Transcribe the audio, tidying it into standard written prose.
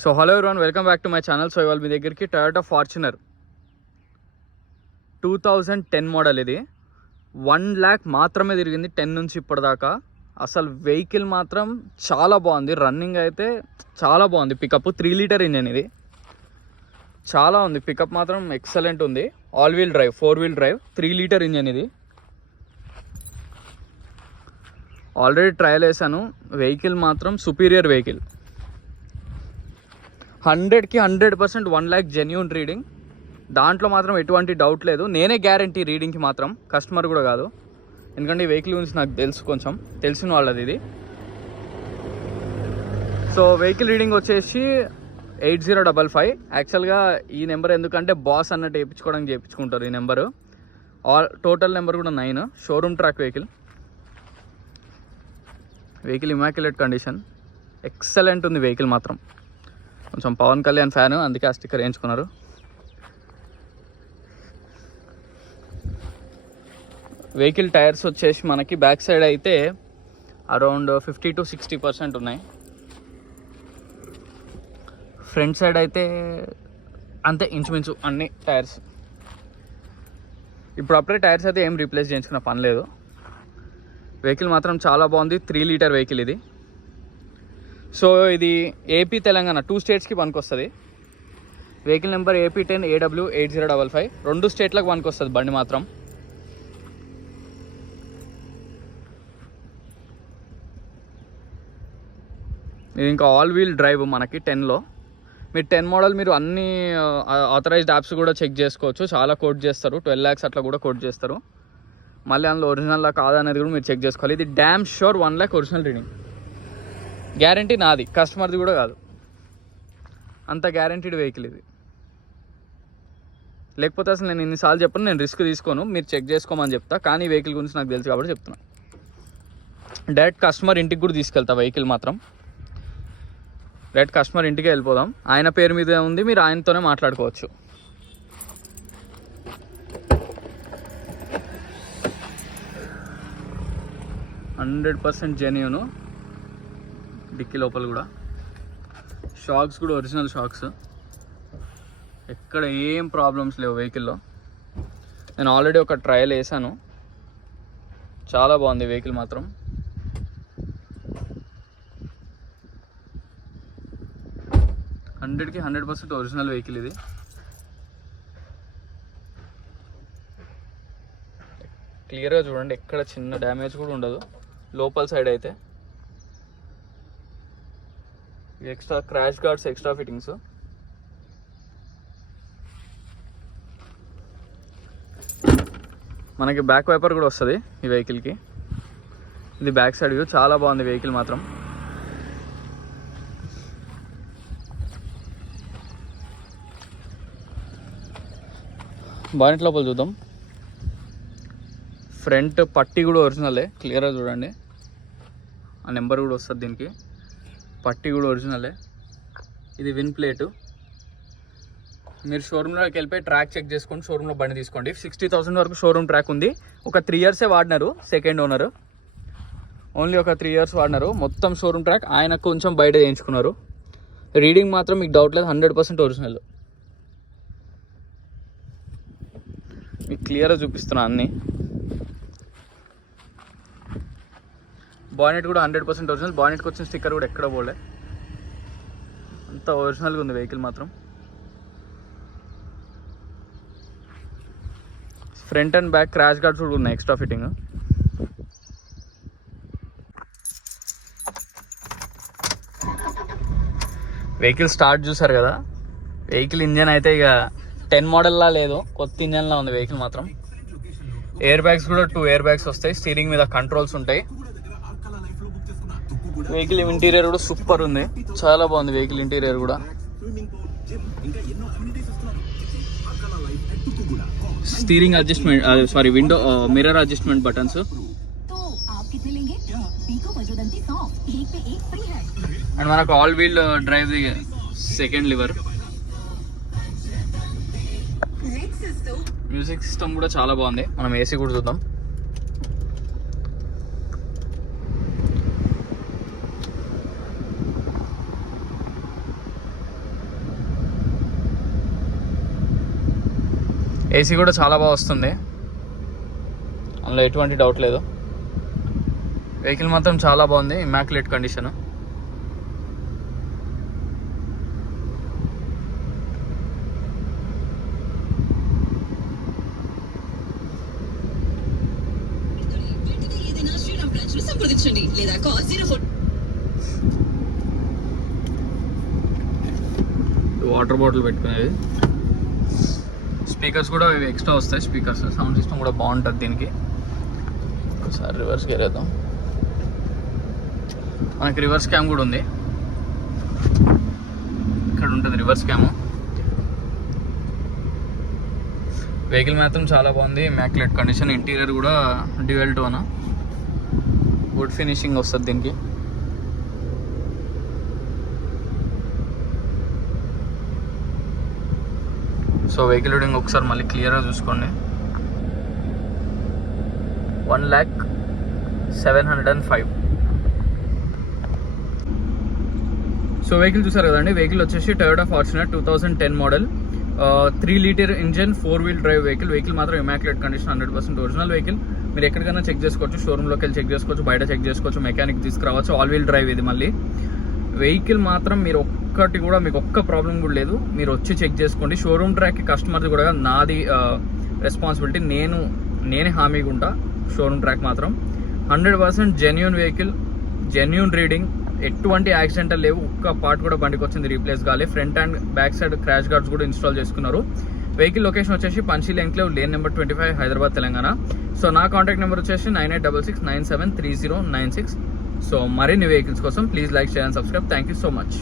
So hello everyone, welcome back to my channel. So ఇవాళ మీ దగ్గరికి Toyota Fortuner 2010 model. ఇది 1 lakh మాత్రమే తిరిగింది 10 నుంచి ఇప్పటిదాకా. అసలు వెహికల్ మాత్రం చాలా బాగుంది, రన్నింగ్ అయితే చాలా బాగుంది. పికప్ 3 లీటర్ ఇంజన్, ఇది చాలా ఉంది. పికప్ మాత్రం ఎక్సలెంట్ ఉంది. All wheel drive, 4 wheel drive, 3 litre engine. ఇది ఆల్రెడీ ట్రయల్ వేసాను. వెహికల్ మాత్రం సుపీరియర్ వెహికల్. 100కి 100% 1 lakh జెన్యూన్ రీడింగ్. దాంట్లో మాత్రం ఎటువంటి డౌట్ లేదు. నేనే గ్యారంటీ రీడింగ్కి మాత్రం, కస్టమర్ కూడా కాదు. ఎందుకంటే ఈ వెహికల్ గురించి నాకు తెలుసు, కొంచెం తెలిసిన వాళ్ళది ఇది. సో వెహికల్ రీడింగ్ వచ్చేసి 8055. యాక్చువల్గా ఈ నెంబర్ ఎందుకంటే బాస్ అన్నట్టు చేయించుకుంటారు ఈ నెంబరు. టోటల్ నెంబర్ కూడా 9. Showroom track vehicle. Vehicle immaculate condition, excellent ఉంది వెహికల్ మాత్రం. కొంచెం పవన్ కళ్యాణ్ ఫ్యాన్, అందుకే ఆ స్టిక్కర్ వేయించుకున్నారు. వెహికల్ టైర్స్ వచ్చేసి మనకి బ్యాక్ సైడ్ అయితే అరౌండ్ 50 to 60% ఉన్నాయి. ఫ్రంట్ సైడ్ అయితే అంతే, ఇంచుమించు అన్ని టైర్స్. ఇప్పుడు అప్పుడే టైర్స్ అయితే ఏం రీప్లేస్ చేయించుకున్న పని లేదు. వెహికల్ మాత్రం చాలా బాగుంది. 3 లీటర్ వెహికల్ ఇది. సో ఇది ఏపీ తెలంగాణ 2 స్టేట్స్కి పనికొస్తుంది. Vehicle number AP10 AW 8055. 2 స్టేట్లకు పనికొస్తుంది బండి మాత్రం. ఇది ఇంకా ఆల్ వీల్ డ్రైవ్ మనకి 10లో. మీరు 10 మోడల్ మీరు అన్ని ఆథరైజ్డ్ యాప్స్ కూడా చెక్ చేసుకోవచ్చు. చాలా కోట్ చేస్తారు, 12 lakhs అట్లా కూడా కోట్ చేస్తారు. మళ్ళీ అందులో ఒరిజినల్లా కాదనేది కూడా మీరు చెక్ చేసుకోవాలి. ఇది damn sure 1 lakh original reading. Guarantee నాది, కస్టమర్ది కూడా కాదు. అంత గ్యారంటీడ్ వెహికల్ ఇది. లేకపోతే అసలు నేను ఇన్నిసార్లు చెప్పను, నేను రిస్క్ తీసుకోను, మీరు చెక్ చేసుకోమని చెప్తా. కానీ వెహికల్ గురించి నాకు తెలుసు కాబట్టి చెప్తున్నా. డైరెక్ట్ కస్టమర్ ఇంటికి కూడా తీసుకెళ్తా వెహికల్ మాత్రం. డైరెక్ట్ కస్టమర్ ఇంటికి వెళ్ళిపోదాం. ఆయన పేరు మీద ఉంది, మీరు ఆయనతోనే మాట్లాడుకోవచ్చు. %% జెన్యూను. డిక్కీ లోపల కూడా షాక్స్ కూడా ఒరిజినల్ షాక్స్. ఎక్కడ ఏం ప్రాబ్లమ్స్ లేవు వెహికల్లో. నేను ఆల్రెడీ ఒక ట్రయల్ వేసాను, చాలా బాగుంది వెహికల్ మాత్రం. కి 100% ఒరిజినల్ వెహికల్ ఇది. క్లియర్గా చూడండి, ఎక్కడ చిన్న డ్యామేజ్ కూడా ఉండదు. లోపల సైడ్ అయితే extra crash guards, extra fittings. మనకి బ్యాక్ వైపర్ కూడా వస్తుంది ఈ వెహికల్కి. ఇది బ్యాక్ సైడ్ వ్యూ. చాలా బాగుంది వెహికల్ మాత్రం. బానెట్ లోపల చూద్దాం. ఫ్రంట్ పట్టీ కూడా ఒరిజినలే, క్లియర్గా చూడండి. ఆ నెంబర్ కూడా వస్తుంది దీనికి. పట్టీ కూడా ఒరిజినలే. ఇది విన్ ప్లేటు. మీరు షోరూంలోకి వెళ్ళిపోయి ట్రాక్ చెక్ చేసుకొని షోరూంలో బండి తీసుకోండి. 60,000 వరకు షోరూమ్ ట్రాక్ ఉంది. ఒక 3 years వాడినారు సెకండ్ ఓనర్. ఓన్లీ ఒక 3 years వాడినారు. మొత్తం షోరూమ్ ట్రాక్. ఆయన కొంచెం బయట చేయించుకున్నారు. రీడింగ్ మాత్రం మీకు డౌట్ లేదు, 100% ఒరిజినల్. మీకు క్లియర్గా చూపిస్తున్నా అన్నీ. బానెట్ కూడా 100% ఒరిజినల్. బానెట్కి వచ్చిన స్టిక్కర్ కూడా ఎక్కడ పోలే, అంత ఒరిజినల్గా ఉంది వెహికల్ మాత్రం. Front and back crash guards కూడా ఉన్నాయి, ఎక్స్ట్రా ఫిట్టింగ్. వెహికల్ స్టార్ట్ చూసారు కదా. వెహికల్ ఇంజన్ అయితే ఇక 10 మోడల్లా లేదు, కొత్త ఇంజన్లా ఉంది వెహికల్ మాత్రం. ఎయిర్ బ్యాగ్స్ కూడా 2 ఎయిర్ బ్యాగ్స్ వస్తాయి. స్టీరింగ్ మీద కంట్రోల్స్ ఉంటాయి. వెహికల్ ఇంటీరియర్ కూడా సూపర్ ఉంది, చాలా బాగుంది వెహికల్ ఇంటీరియర్ కూడా. Steering adjustment, sorry window mirror adjustment buttons. And మనకు all wheel drive second lever. Music system కూడా చాలా బాగుంది. మనం ఏసీ కూడా చూద్దాం. ఏసీ కూడా చాలా బాగా వస్తుంది, అందులో ఎటువంటి డౌట్ లేదు. వెహికల్ మాత్రం చాలా బాగుంది, ఇమాక్యులేట్ కండిషన్. వాటర్ బాటిల్ పెట్టుకునేది. స్పీకర్స్ కూడా ఇవి ఎక్స్ట్రా వస్తాయి స్పీకర్స్. సౌండ్ సిస్టమ్ కూడా బాగుంటుంది దీనికి. ఒకసారి రివర్స్ గేర్ వేద్దాం. మనకి రివర్స్ క్యామ్ కూడా ఉంది, ఇక్కడ ఉంటుంది రివర్స్ క్యామ్. వెహికల్ మాత్రం చాలా బాగుంది, ఇమాక్యులేట్ కండిషన్. ఇంటీరియర్ కూడా డ్యూయల్ టోన్, వుడ్ ఫినిషింగ్ వస్తుంది దీనికి. సో వెహికల్ రీడింగ్ ఒకసారి మళ్ళీ క్లియర్గా చూసుకోండి. 1,07,500. సో వెహికల్ చూసారు కదండి. వెహికల్ వచ్చేసి Toyota Fortuner 2010 model, 3 litre engine, 4 wheel drive vehicle. Vehicle మాత్రం ఇమాక్యులేట్ కండిషన్, 100% ఒరిజినల్ వెహికల్. మీరు ఎక్కడికైనా చెక్ చేసుకోవచ్చు, షోరూమ్లోకి వెళ్ళి చెక్ చేసుకోవచ్చు, బయట చెక్ చేసుకోవచ్చు, మెకానిక్ తీసుకురావచ్చు. ఆల్ వీల్ డ్రైవ్ ఇది. మళ్ళీ వెహికల్ మాత్రం మీరు ఒక్కటి కూడా, మీకు ఒక్క ప్రాబ్లం కూడా లేదు. మీరు వచ్చి చెక్ చేసుకోండి. షోరూమ్ ట్రాక్కి కస్టమర్ది కూడా నాది రెస్పాన్సిబిలిటీ. నేనే హామీగా ఉంటా. షోరూమ్ ట్రాక్ మాత్రం 100% జెన్యూన్ వెహికల్, జెన్యూన్ రీడింగ్, ఎటువంటి యాక్సిడెంటల్ లేవు. ఒక్క పార్ట్ కూడా బండికి వచ్చింది రీప్లేస్ కాలే. Front and back side crash guards కూడా ఇన్స్టాల్ చేసుకున్నారు. వెహికల్ లొకేషన్ వచ్చేసి Panchsheel enclave, lane number 25, Hyderabad, Telangana. So నా కాంటాక్ట్ నెంబర్ వచ్చేసి 9866973096. సో మరిన్ని వెహికల్స్ కోసం please like, share and subscribe. Thank you so much.